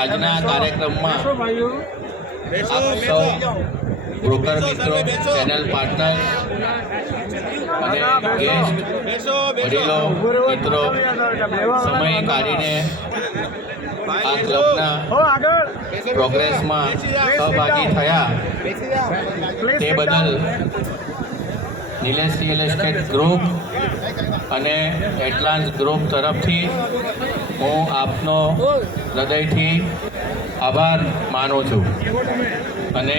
આજના કાર્યક્રમમાં આપ સૌ બ્રોકર મિત્રો, ચેનલ પાર્ટનર અને ગેસ્ટ વડીલો મિત્રો સમય કાઢીને આ ક્લબના પ્રોગ્રેસમાં સહભાગી થયા તે બદલ નિલેશ રિયલ એસ્ટેટ ગ્રુપ અને એટલાન્સ ગ્રુપ તરફથી હું આપનો હૃદયથી આભાર માનું છું અને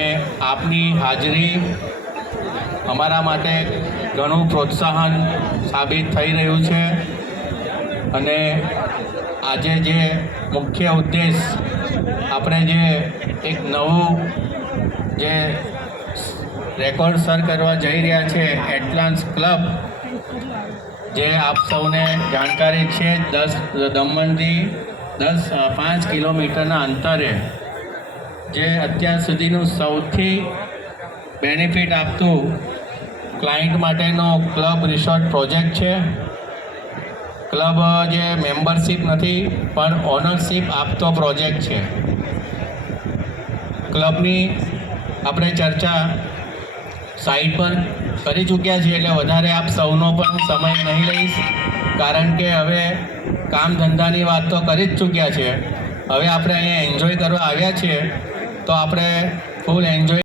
આપની હાજરી અમારા માટે ઘણું પ્રોત્સાહન સાબિત થઈ રહ્યું છે અને આજે જે મુખ્ય ઉદ્દેશ આપણે જે એક નવું જે રેકોર્ડ સર કરવા જઈ રહ્યા છે એટલાન્સ ક્લબ, જે આપ સૌને જાણકારી છે, દમણથી 5 કિલોમીટરના અંતરે જે અત્યાર સુધીનું સૌથી બેનિફિટ આપતું ક્લાયન્ટ માટેનો ક્લબ રિસોર્ટ પ્રોજેક્ટ છે. ક્લબ જે મેમ્બરશિપ નથી પણ ઓનરશિપ આપતો પ્રોજેક્ટ છે. ક્લબની આપણે ચર્ચા સાઇટ પર કરી ચૂક્યા છીએ એટલે વધારે આપ સૌનો પણ સમય નહીં લઈશ, કારણ કે હવે કામ ધંધાની વાત તો કરી જ ચૂક્યા છે. હવે આપણે અહીંયા એન્જોય કરવા આવ્યા છીએ તો આપણે ફૂલ એન્જોય